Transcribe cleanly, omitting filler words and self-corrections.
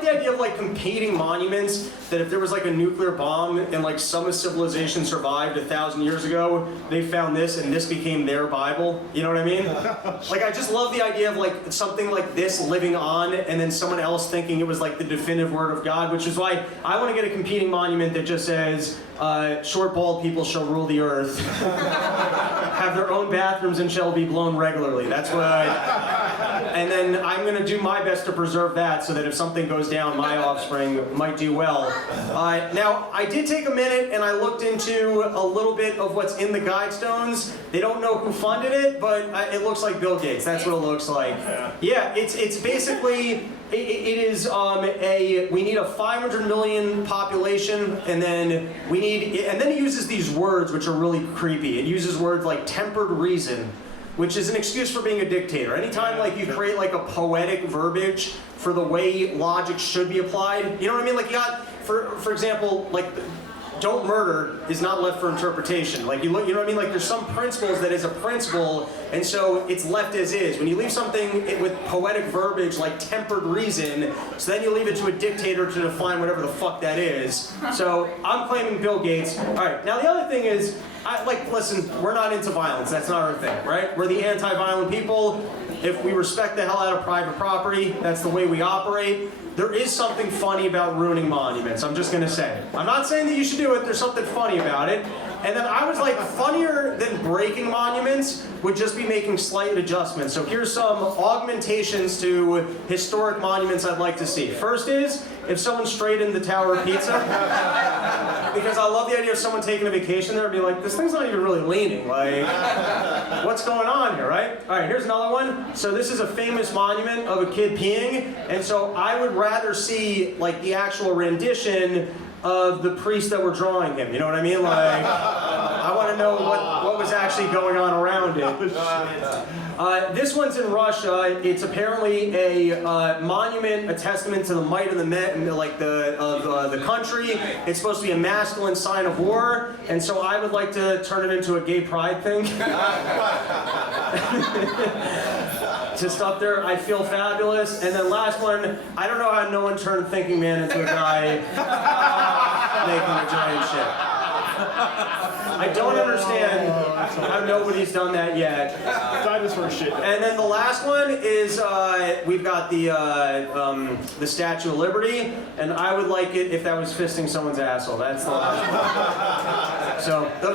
like the idea of like competing monuments, that if there was like a nuclear bomb and like some civilization survived 1,000 years ago, they found this and this became their Bible. You know what I mean? Like I just love the idea of like something like this living on and then someone else thinking it was like the definitive word of God, which is why I want to get a competing monument that just says, short bald people shall rule the earth, have their own bathrooms and shall be blown regularly. That's what and then I'm going to do my best to preserve that so that if something goes down, my offspring might do well. Now, I did take a minute and I looked into a little bit of what's in the guidestones. They don't know who funded it, but it looks like Bill Gates. That's what it looks like. Yeah, it's basically, it is we need a 500 million population, and then and then he uses these words which are really creepy. It uses words like tempered reason, which is an excuse for being a dictator. Anytime like you create like a poetic verbiage for the way logic should be applied, you know what I mean? Like you got, for example, like don't murder is not left for interpretation. Like you know what I mean? Like there's some principles that is a principle, and so it's left as is. When you leave something with poetic verbiage like tempered reason, so then you leave it to a dictator to define whatever the fuck that is. So I'm claiming Bill Gates. All right, now the other thing is, listen, we're not into violence. That's not our thing, right? We're the anti-violent people. If we respect the hell out of private property, that's the way we operate. There is something funny about ruining monuments. I'm just going to say. I'm not saying that you should do it. There's something funny about it. And then I was like, funnier than breaking monuments would just be making slight adjustments. So here's some augmentations to historic monuments I'd like to see. First is, if someone straightened the Tower of Pizza, because I love the idea of someone taking a vacation there and be like, this thing's not even really leaning. Like, what's going on here, right? All right, here's another one. So this is a famous monument of a kid peeing, and so I would rather see like the actual rendition of the priest that were drawing him. You know what I mean? Like, I want to know what was actually going on around it. This one's in Russia. It's apparently a monument, a testament to the might of the country. It's supposed to be a masculine sign of war, and so I would like to turn it into a gay pride thing. Just up there, I feel fabulous. And then last one, I don't know how no one turned Thinking Man into a guy making a giant ship. I don't understand how nobody's done that yet. Dinosaur shit. And then the last one is we've got the Statue of Liberty, and I would like it if that was fisting someone's asshole. That's the last one. So those.